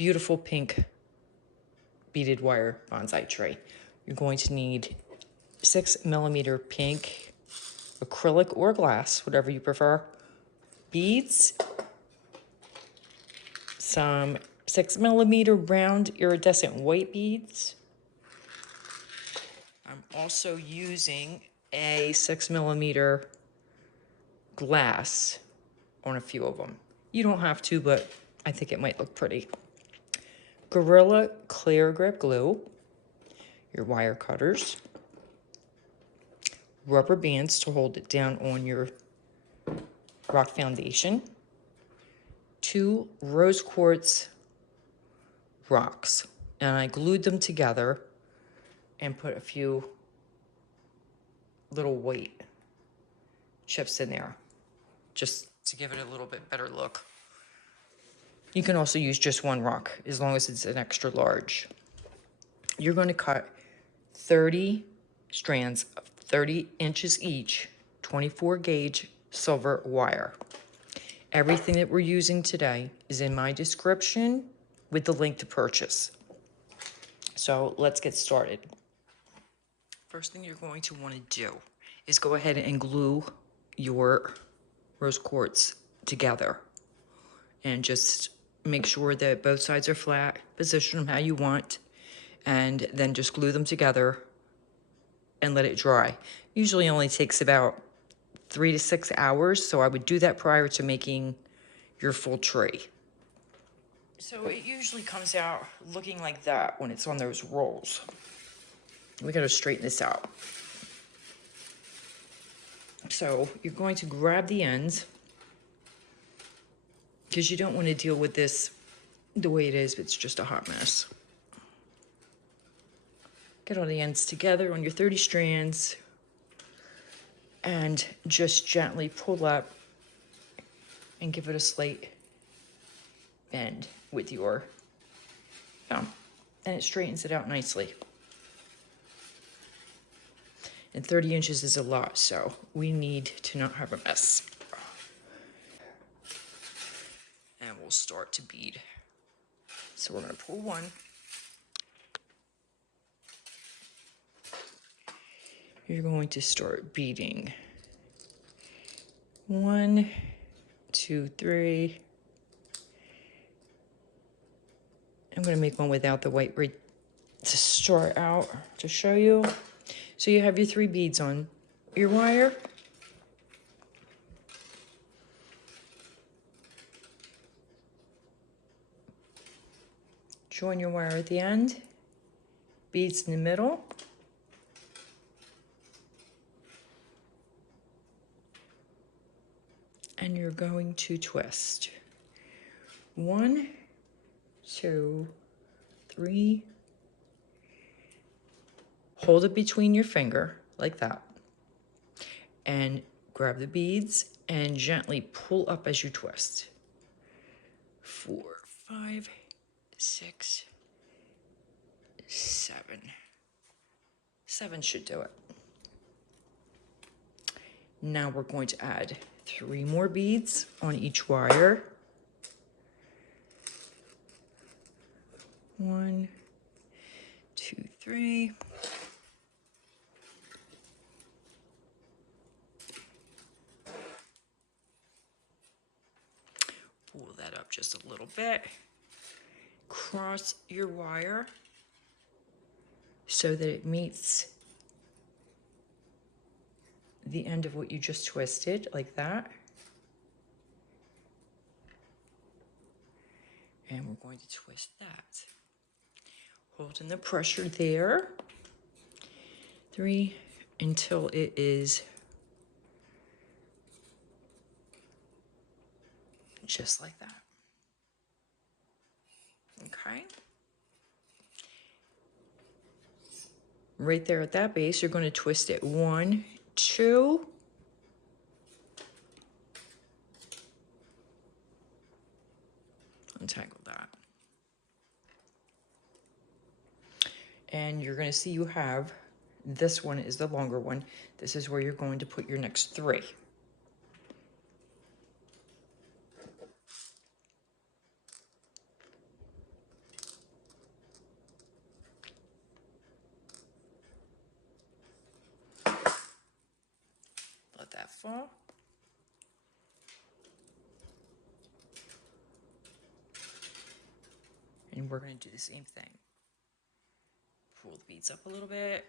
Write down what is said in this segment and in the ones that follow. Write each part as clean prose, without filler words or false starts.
beautiful pink beaded wire bonsai tree. You're going to need 6mm pink acrylic or glass, whatever you prefer, beads, some 6mm round iridescent white beads. I'm also using a 6mm glass on a few of them. You don't have to, but I think it might look pretty. Gorilla Clear Grip glue, your wire cutters, rubber bands to hold it down on your rock foundation, 2 rose quartz rocks, and I glued them together and put a few little white chips in there just to give it a little bit better look. You can also use just one rock as long as it's an extra large. You're going to cut 30 strands of 30 inches each, 24 gauge silver wire. Everything that we're using today is in my description with the link to purchase. So let's get started. First thing you're going to want to do is go ahead and glue your rose quartz together and just make sure that both sides are flat, position them how you want, and then just glue them together and let it dry. Usually only takes about 3 to 6 hours, so I would do that prior to making your full tree. So it usually comes out looking like that when it's on those rolls. We gotta straighten this out. So you're going to grab the ends because you don't want to deal with this the way it is. It's just a hot mess. Get all the ends together on your 30 strands and just gently pull up and give it a slight bend with your thumb, and it straightens it out nicely. And 30 inches is a lot, so we need to not have a mess. And we'll start to bead. So we're going to pull one. You're going to start beading. 1, 2, 3. I'm going to make one without the white right to start out to show you. So you have your 3 beads on your wire. Join your wire at the end, beads in the middle. And you're going to twist. 1, 2, 3. Hold it between your finger like that. And grab the beads and gently pull up as you twist. 4, 5, 6, 7. 7 should do it. Now we're going to add 3 more beads on each wire. 1, 2, 3. Pull that up just a little bit. Cross your wire so that it meets the end of what you just twisted, like that. And we're going to twist that. Holding the pressure there. 3 until it is just like that. Okay. Right there at that base, you're going to twist it 1, 2. Untangle that. And you're going to see you have, this one is the longer one. This is where you're going to put your next 3. careful. And we're going to do the same thing. Pull the beads up a little bit.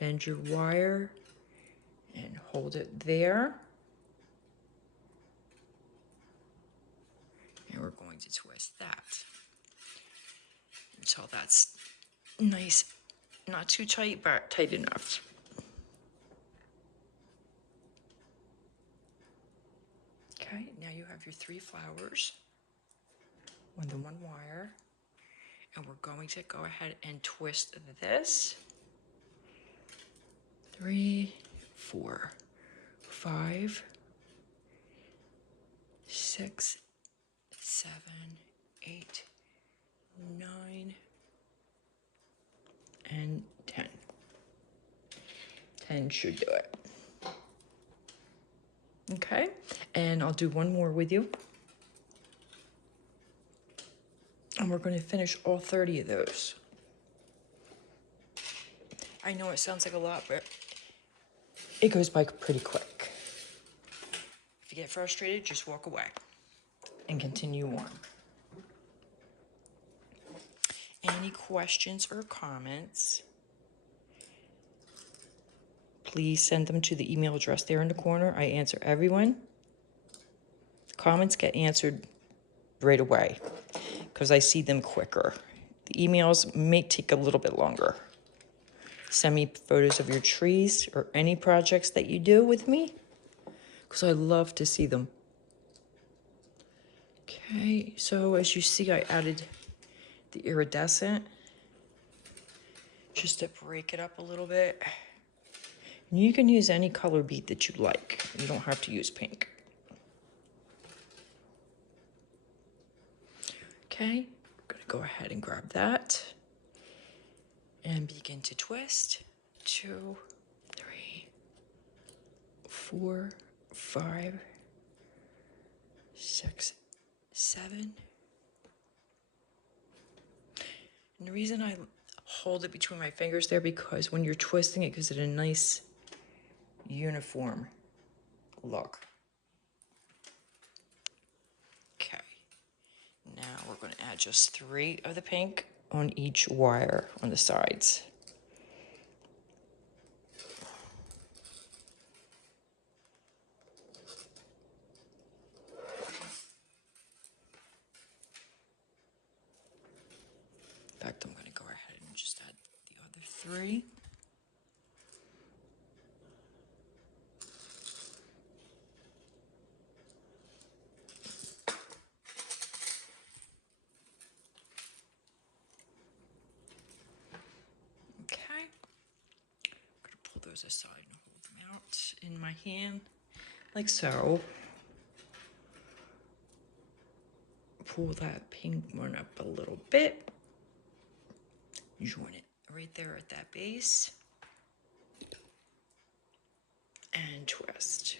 Bend your wire and hold it there. And we're going to twist that until that's nice, not too tight, but tight enough. Okay, now you have your 3 flowers on the 1 wire, and we're going to go ahead and twist this. 3, 4, 5, 6, 7, 8, 9, and 10. 10 should do it. Okay, and I'll do one more with you. And we're going to finish all 30 of those. I know it sounds like a lot, but it goes by pretty quick. If you get frustrated, just walk away and continue on. Any questions or comments, please send them to the email address there in the corner. I answer everyone. Comments get answered right away because I see them quicker. The emails may take a little bit longer. Send me photos of your trees or any projects that you do with me because I love to see them. Okay, so as you see, I added the iridescent just to break it up a little bit. And you can use any color bead that you like. You don't have to use pink. Okay, I'm gonna go ahead and grab that and begin to twist. 2, 3, 4, 5, 6, 7. And the reason I hold it between my fingers there because when you're twisting it gives it a nice uniform look. Okay, now we're going to add just 3 of the pink on each wire on the sides. In fact, I'm going to go ahead and just add the other 3. Okay, I'm going to pull those aside and hold them out in my hand like so. Pull that pink one up a little bit. Join it right there at that base. And twist.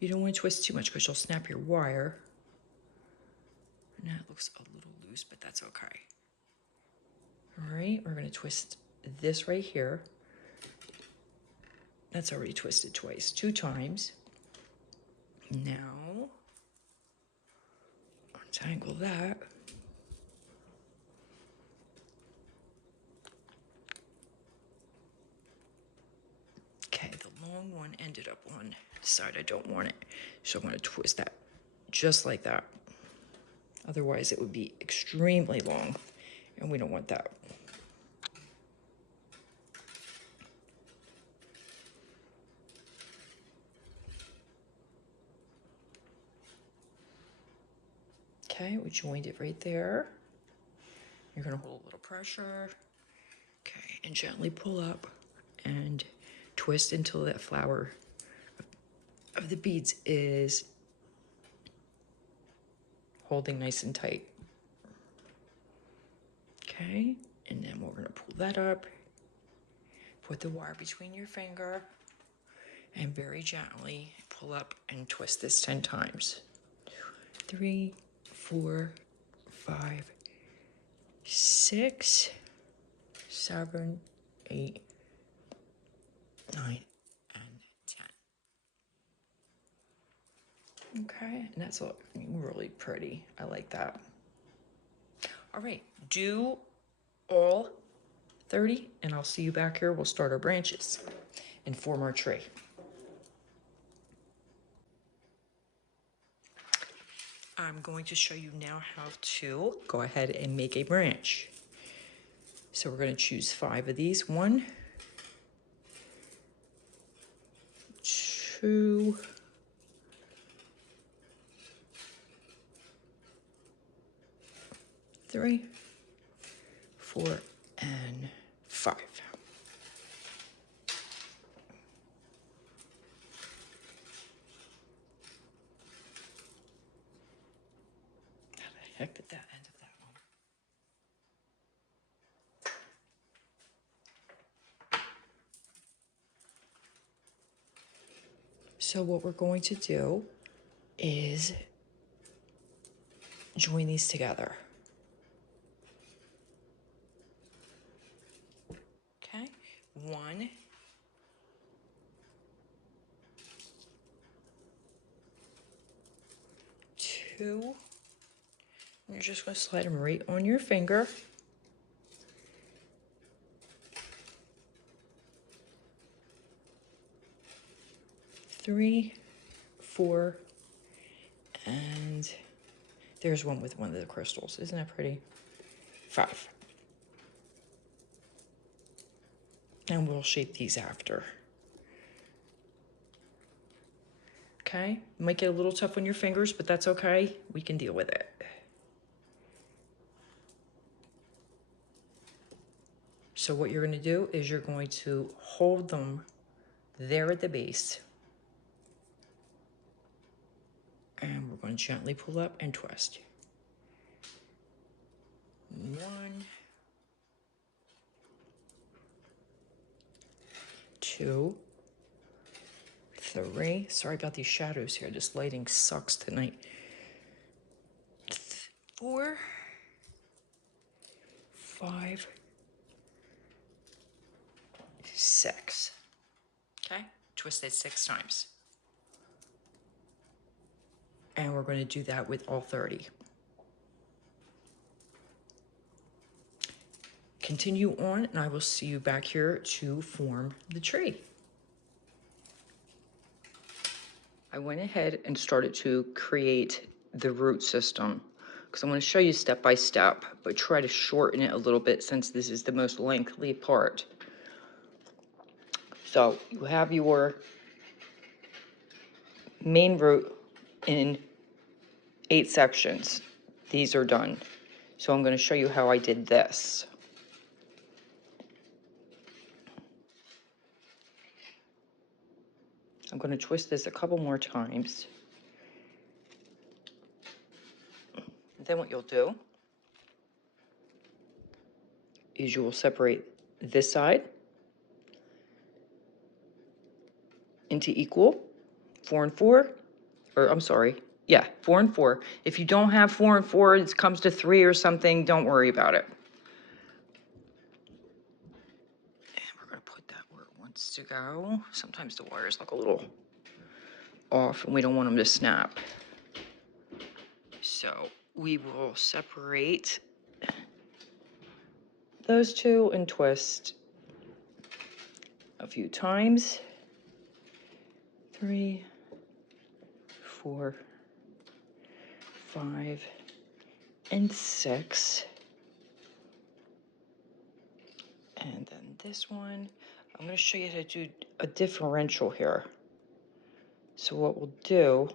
You don't want to twist too much because you'll snap your wire. And that looks a little loose, but that's okay. All right, we're going to twist this right here. That's already twisted twice, 2 times. Now, untangle that. Okay, the long one ended up on the side I don't want it. So I'm going to twist that just like that. Otherwise, it would be extremely long, and we don't want that. Okay, we joined it right there. You're going to hold a little pressure. Okay, and gently pull up and twist until that flower of the beads is holding nice and tight. Okay, and then we're going to pull that up. Put the wire between your finger and very gently pull up and twist this 10 times. 3, 4, 5, 6, 7, 8, 9, and 10. Okay, and that's really pretty. I like that. All right, do all 30, and I'll see you back here. We'll start our branches and form our tree. I'm going to show you now how to go ahead and make a branch. So we're going to choose 5 of these. 1, 2, 3, 4, and 5. How the heck did that end of that one? So what we're going to do is join these together. Okay, 1, 2, and you're just going to slide them right on your finger. 3, 4, and there's one with one of the crystals. Isn't that pretty? 5. And we'll shape these after. Okay, might get a little tough on your fingers, but that's okay. We can deal with it. So what you're going to do is you're going to hold them there at the base. And we're going to gently pull up and twist. 1, 2, 3. Sorry about these shadows here. This lighting sucks tonight. 4, 5, 6. Okay, twist it 6 times. And we're going to do that with all 30. Continue on, and I will see you back here to form the tree. I went ahead and started to create the root system because I'm going to show you step by step, but try to shorten it a little bit since this is the most lengthy part. So you have your main root in 8 sections. These are done. So I'm going to show you how I did this. I'm going to twist this a couple more times. Then what you'll do is you will separate this side into equal 4 and 4, or I'm sorry, yeah, 4 and 4. If you don't have 4 and 4, it comes to 3 or something, don't worry about it. And we're going to put that where it wants to go. Sometimes the wires look a little off and we don't want them to snap. So we will separate those 2 and twist a few times. 3, 4, 5, and 6. And then this one, I'm going to show you how to do a differential here. So what we'll do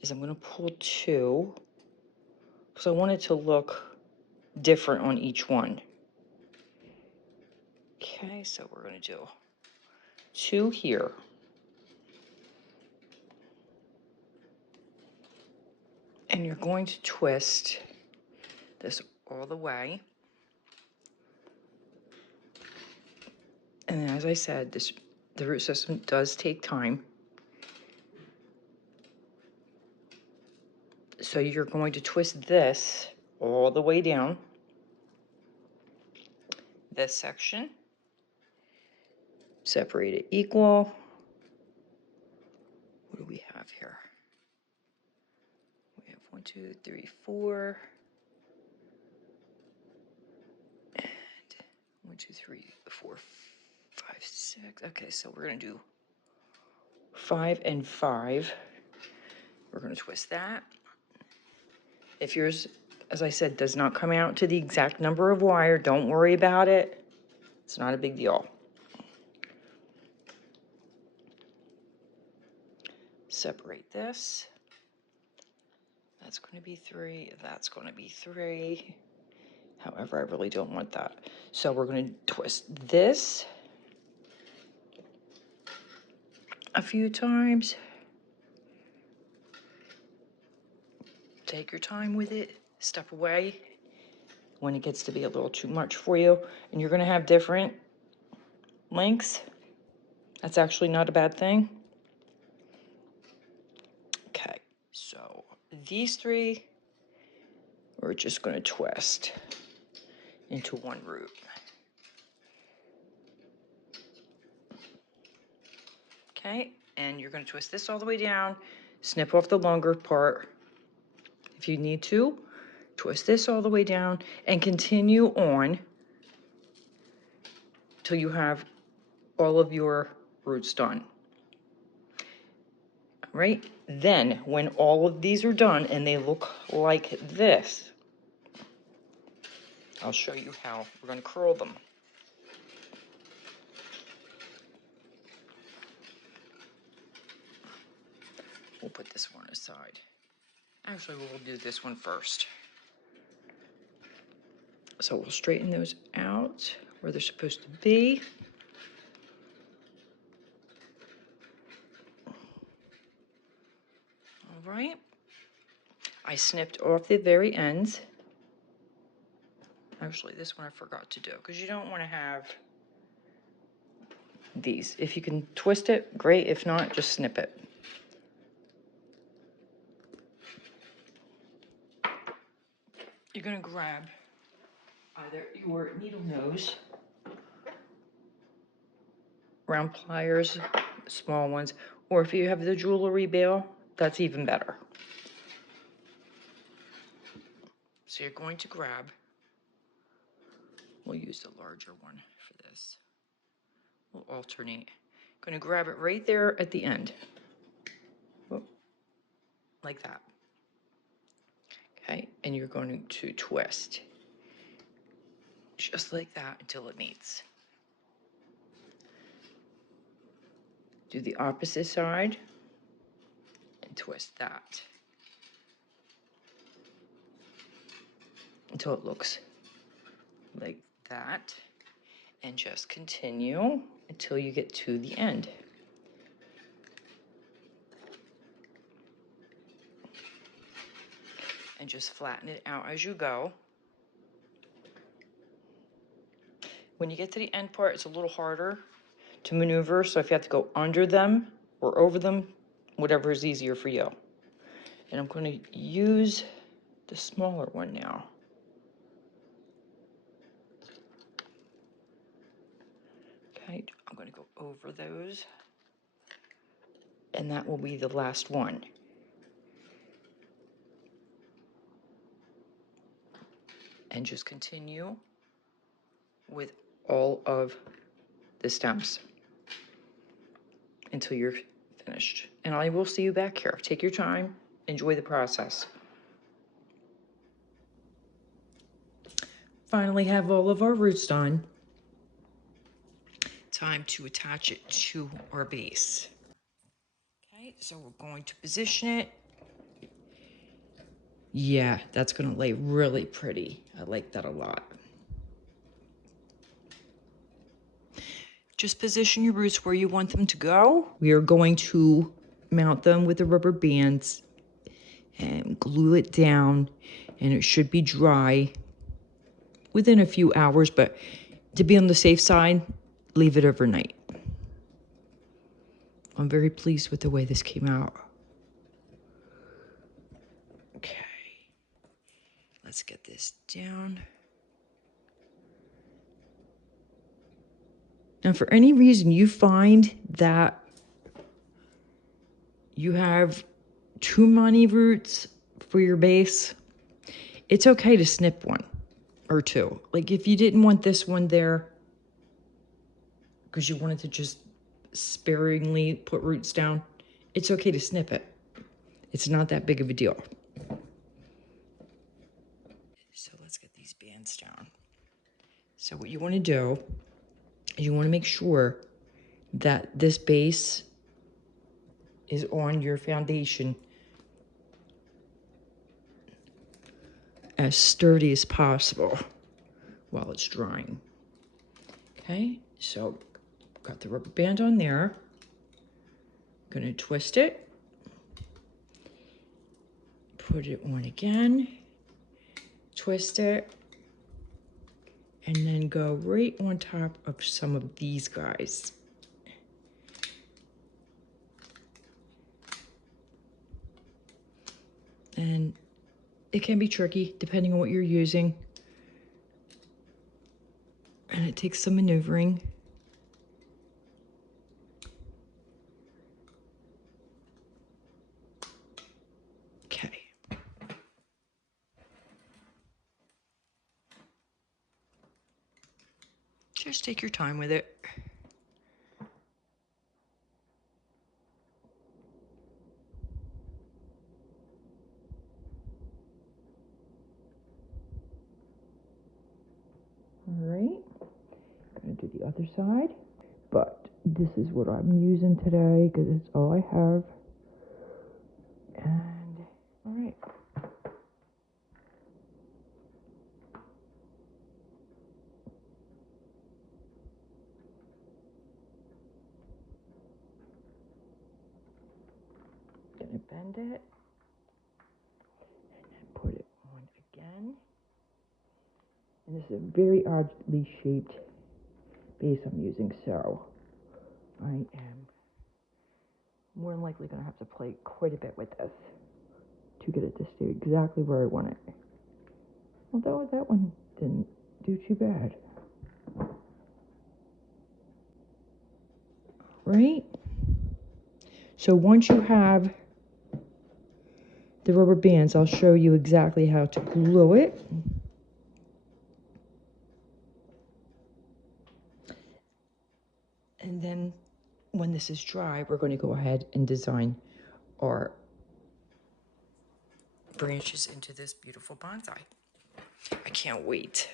is I'm going to pull 2 because I want it to look different on each one. Okay, so we're going to do 2 here. And you're going to twist this all the way. And then, as I said, the root system does take time. So you're going to twist this all the way down, this section, separate it equal. What do we have here? We have 1, 2, 3, 4, and 1, 2, 3, 4, 5, 6. Okay, so we're gonna do 5 and 5. We're gonna twist that. If yours, as I said, does not come out to the exact number of wire, don't worry about it. It's not a big deal. Separate this. That's going to be 3. That's going to be 3. However, I really don't want that. So we're going to twist this a few times. Take your time with it. Step away when it gets to be a little too much for you. And you're going to have different lengths. That's actually not a bad thing. Okay, so these 3, we're just going to twist into one root. Okay, and you're going to twist this all the way down, snip off the longer part if you need to, twist this all the way down, and continue on till you have all of your roots done. All right, then when all of these are done and they look like this, I'll show you how we're going to curl them. We'll put this one aside. Actually, we'll do this one first. So we'll straighten those out where they're supposed to be. All right. I snipped off the very ends. Actually, this one I forgot to do because you don't want to have these. If you can twist it, great. If not, just snip it. You're going to grab either your needle nose, round pliers, small ones, or if you have the jewelry bail, that's even better. So you're going to grab, we'll use the larger one for this. We'll alternate. Going to grab it right there at the end. Whoop, like that. Okay, and you're going to twist just like that until it meets. Do the opposite side and twist that until it looks like that, and just continue until you get to the end. And just flatten it out as you go. When you get to the end part, it's a little harder to maneuver, so if you have to go under them or over them, whatever is easier for you. And I'm going to use the smaller one now. Okay, I'm going to go over those, and that will be the last one. And just continue with all of the stems until you're finished. And I will see you back here. Take your time, enjoy the process. Finally have all of our roots done. Time to attach it to our base. Okay, so we're going to position it. Yeah, that's going to lay really pretty. I like that a lot. Just position your roots where you want them to go. We are going to mount them with the rubber bands and glue it down, and it should be dry within a few hours, but to be on the safe side, leave it overnight. I'm very pleased with the way this came out. Okay. let's get this down. Now, for any reason you find that you have too many roots for your base, it's okay to snip one or two. Like if you didn't want this one there because you wanted to just sparingly put roots down, it's okay to snip it. It's not that big of a deal. So let's get these bands down. So what you want to do is you want to make sure that this base is on your foundation as sturdy as possible while it's drying. Okay, so got the rubber band on there. Gonna twist it, put it on again, twist it, and then go right on top of some of these guys. And it can be tricky depending on what you're using. And it takes some maneuvering. Okay. Just take your time with it. All right, gonna do the other side, but this is what I'm using today because it's all I have. And all right. Gonna bend it and put it on again. And this is a very oddly shaped base I'm using, so I am more than likely gonna have to play quite a bit with this to get it to stay exactly where I want it. Although that one didn't do too bad. Right? So once you have the rubber bands, I'll show you exactly how to glue it. And then when this is dry, we're going to go ahead and design our branches into this beautiful bonsai. I can't wait.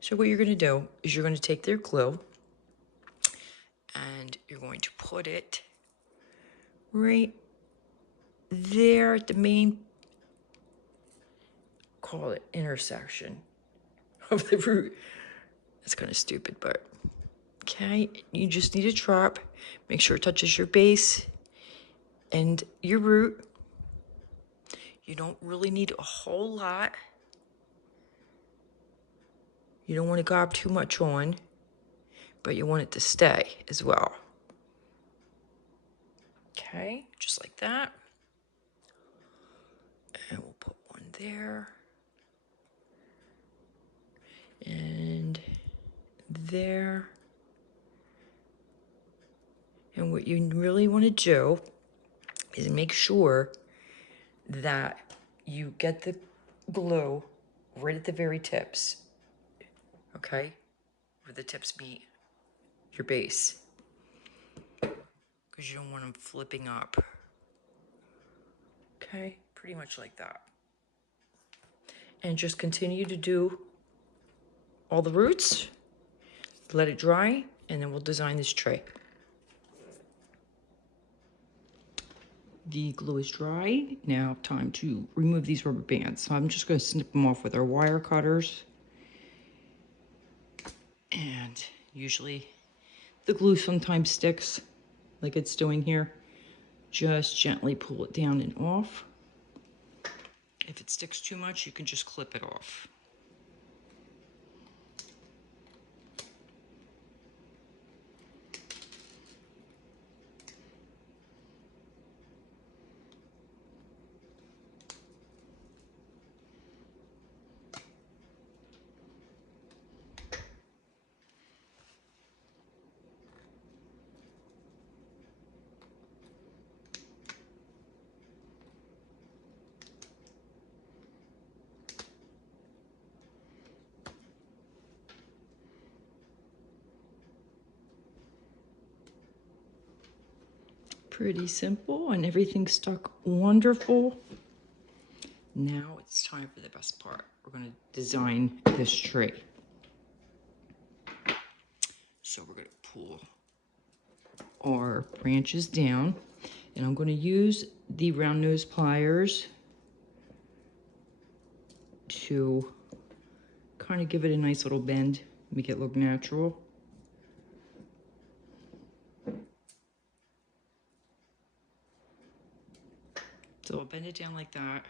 So what you're going to do is you're going to take their glue and you're going to put it right there at the main, call it intersection of the root. That's kind of stupid, but okay. You just need a drop. Make sure it touches your base and your root. You don't really need a whole lot. You don't want to gob too much on, but you want it to stay as well. Okay, just like that. And we'll put one there. And there. And what you really want to do is make sure that you get the glue right at the very tips. Okay? Where the tips meet your base. Because you don't want them flipping up. Okay? Pretty much like that. And just continue to do all the roots. Let it dry, and then we'll design this tray. The glue is dry. Now time to remove these rubber bands. So I'm just going to snip them off with our wire cutters. And usually the glue sometimes sticks like it's doing here. Just gently pull it down and off. If it sticks too much, you can just clip it off. Pretty simple, and everything stuck wonderful. Now it's time for the best part. We're going to design this tree. So we're going to pull our branches down, and I'm going to use the round nose pliers to kind of give it a nice little bend, make it look natural. So I'll bend it down like that,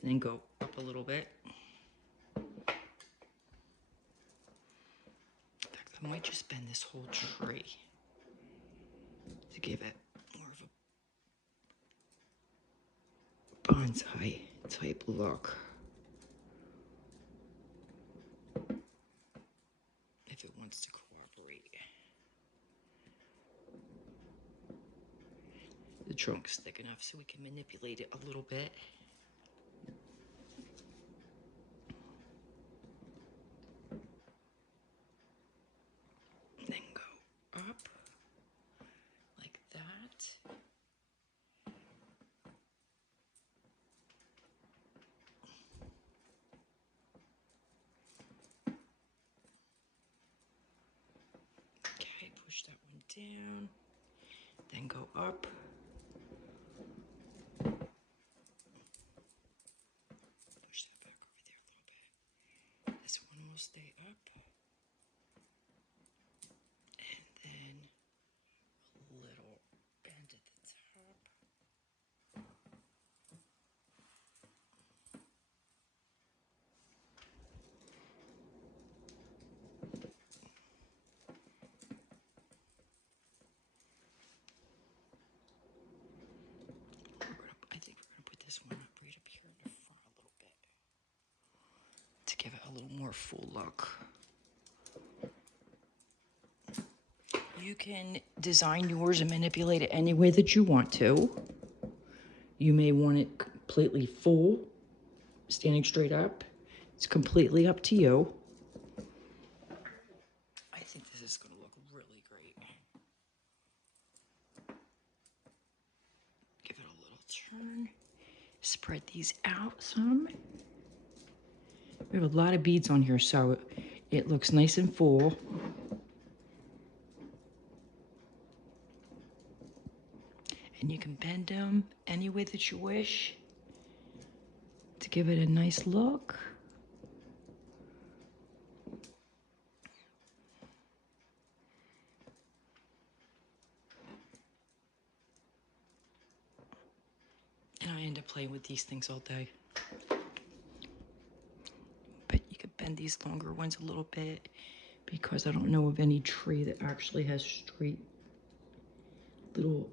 and then go up a little bit. In fact, I might just bend this whole tree to give it more of a bonsai type look. If it wants to cooperate. The trunk's thick enough so we can manipulate it a little bit. Then go up like that. Okay, push that one down. Then go up. Push that back over there a little bit. This one will stay up. And then a little bend at the top. I think we're going to put this one up right up here in the front a little bit to give it a little more full look. You can design yours and manipulate it any way that you want to. You may want it completely full, standing straight up. It's completely up to you. I think this is going to look really great. Give it a little turn. Spread these out some. We have a lot of beads on here, so it looks nice and full. And you can bend them any way that you wish to give it a nice look. And I end up playing with these things all day. But you could bend these longer ones a little bit because I don't know of any tree that actually has straight little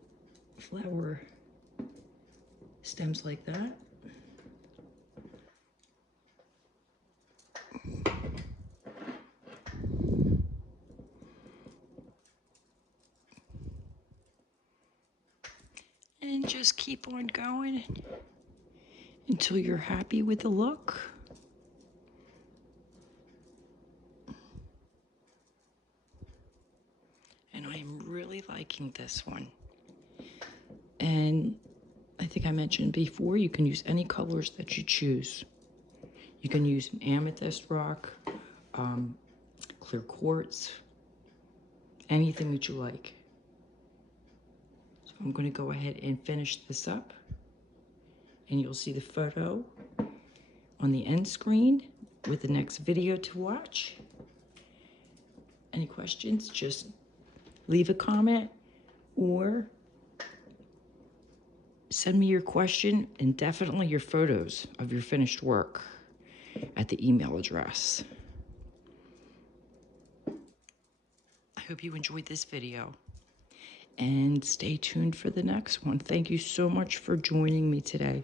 flower stems like that. And just keep on going until you're happy with the look. And I am really liking this one. And I think I mentioned before, you can use any colors that you choose. You can use an amethyst rock, clear quartz, anything that you like. So I'm going to go ahead and finish this up. And you'll see the photo on the end screen with the next video to watch. Any questions, just leave a comment or send me your question and definitely your photos of your finished work at the email address. I hope you enjoyed this video and stay tuned for the next one. Thank you so much for joining me today.